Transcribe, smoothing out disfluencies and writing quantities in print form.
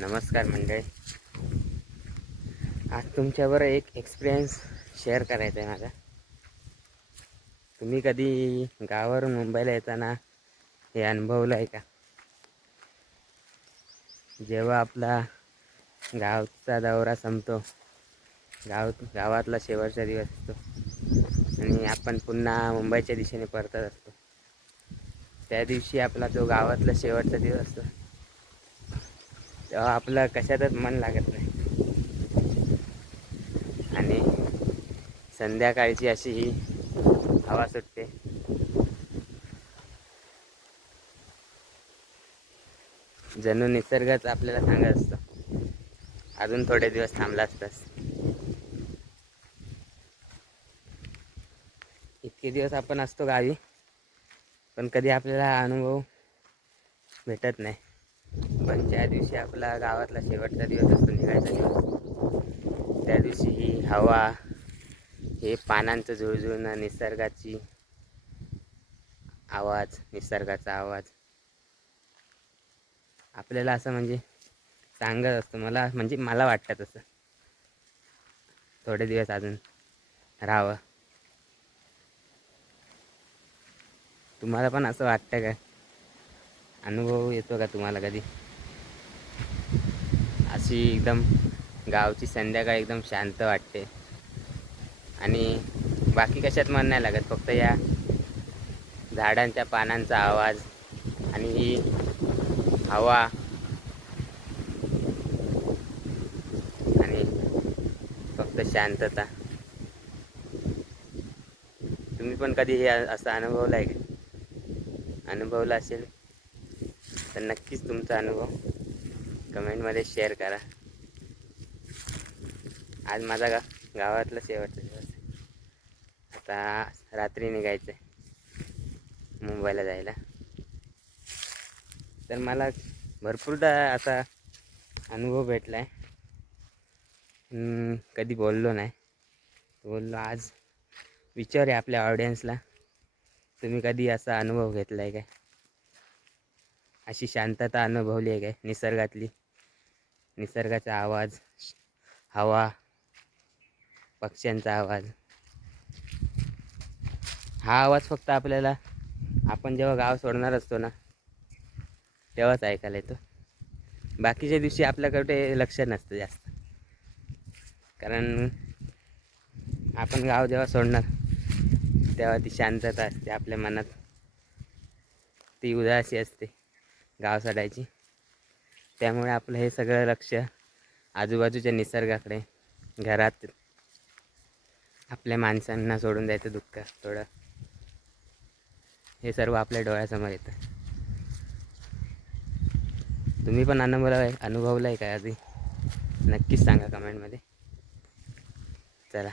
नमस्कार मंडळी. आज तुमच्यावर एक एक्सपिरियन्स शेअर करायचा आहे माझा. तुम्ही कधी गावावरून मुंबईला येताना हे अनुभवलं आहे का? जेव्हा आपला गावचा दौरा संपतो, गावातला शेवटचा दिवस असतो आणि आपण पुन्हा मुंबईच्या दिशेने परतत असतो, त्या दिवशी आपला जो गावातला शेवटचा दिवस असतो तेव्हा आपलं कशातच मन लागत नाही आणि संध्याकाळची अशी ही हवा सुटते. जणू निसर्गच आपल्याला सांगत असतो, अजून थोडे दिवस थांबला असतास. इतके दिवस आपण असतो गावी, पण कधी आपल्याला हा अनुभव भेटत नाही. पण ज्या दिवशी आपला गावातला शेवटचा दिवस असतो, निघायचा दिवस, त्या दिवशी ही हवा, हे पानांचं झुळझुळणं, निसर्गाचा आवाज आपल्याला असं म्हणजे सांगत असतो. मला वाटतं तसं थोडे दिवस अजून राहावं. तुम्हाला पण असं वाटतं का? अनुभव येतो का तुम्हाला कधी? अशी एकदम गावची संध्याकाळ एकदम शांत वाटते आणि बाकी कशात मन नाही लागत, फक्त या झाडांच्या पानांचा आवाज आणि ही हवा आणि फक्त शांतता. तुम्ही पण कधी हे असं अनुभवलं आहे का? अनुभवलं असेल तर नक्कीच तुमचा अनुभव कमेंटमध्ये शेअर करा. आज माझा गावातला शेवटचा दिवस. आता रात्री निघायचं आहे मुंबईला जायला. तर मला भरपूरदा असा अनुभव भेटला आहे, कधी बोललो नाही. बोललो आज विचारूया आपल्या ऑडियन्सला, तुम्ही कधी असा अनुभव घेतला आहे काय? अशी शांतता अनुभवली आहे काय? निसर्गाचा आवाज, हवा, पक्ष्यांचा आवाज. हा आवाज फक्त आपल्याला आपण जेव्हा गाव सोडणार असतो ना, तेव्हाच ऐकायला येतो. बाकीच्या दिवशी आपल्याकडे लक्ष नसतं जास्त, कारण आपण गाव जेव्हा सोडणार तेव्हा ती शांतता असते आपल्या मनात, ती उदासी असते गाव सोडायची. त्यामुळे आपलं हे सगळं लक्ष आजूबाजूच्या निसर्गाकडे, घरात आपल्या माणसांना सोडून द्यायचं दुःख थोडं, हे सर्व आपल्या डोळ्यासमोर येतं. तुम्ही पण अनुभवलं आहे काय आधी? नक्कीच सांगा कमेंटमध्ये. चला.